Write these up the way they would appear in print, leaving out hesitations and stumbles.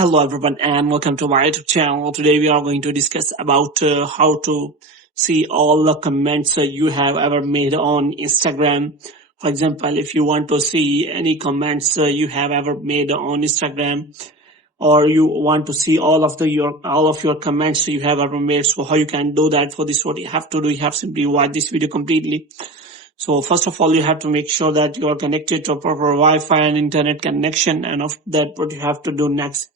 Hello everyone and welcome to my YouTube channel. Today we are going to discuss about how to see all the comments you have ever made on Instagram. For example, if you want to see any comments you have ever made on Instagram, or you want to see all of your comments you have ever made, so how you can do that? For this, what you have to do, you have simply watch this video completely. So first of all, you have to make sure that you are connected to a proper Wi-Fi and internet connection. And after that, what you have to do next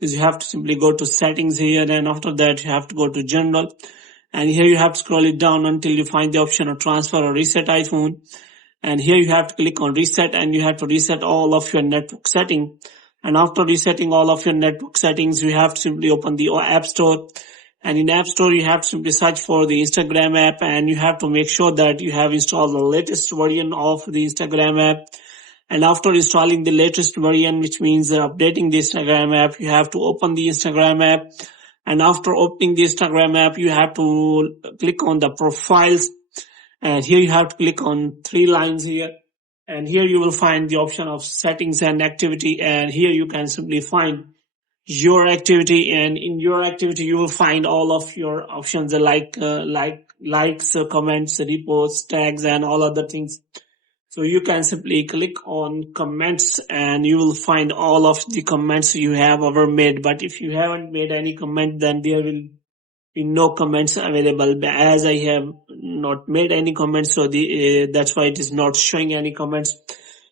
is you have to simply go to settings here. And after that, you have to go to general. And here you have to scroll it down until you find the option of transfer or reset iPhone. And here you have to click on reset and you have to reset all of your network setting. And after resetting all of your network settings, you have to simply open the App Store. And in App Store, you have to simply search for the Instagram app and you have to make sure that you have installed the latest version of the Instagram app. And after installing the latest version, which means updating the Instagram app, you have to open the Instagram app. And after opening the Instagram app, you have to click on the profiles. And here you have to click on three lines here. And here you will find the option of settings and activity. And here you can simply find your activity, and in your activity you will find all of your options like likes, comments, reposts, tags, and all other things. So you can simply click on comments and you will find all of the comments you have ever made. But if you haven't made any comment, then there will be no comments available. But as I have not made any comments, so that's why it is not showing any comments.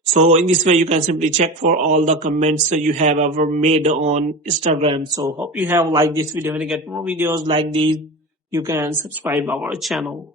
So in this way, you can simply check for all the comments you have ever made on Instagram. So hope you have liked this video. When you get more videos like these, you can subscribe our channel.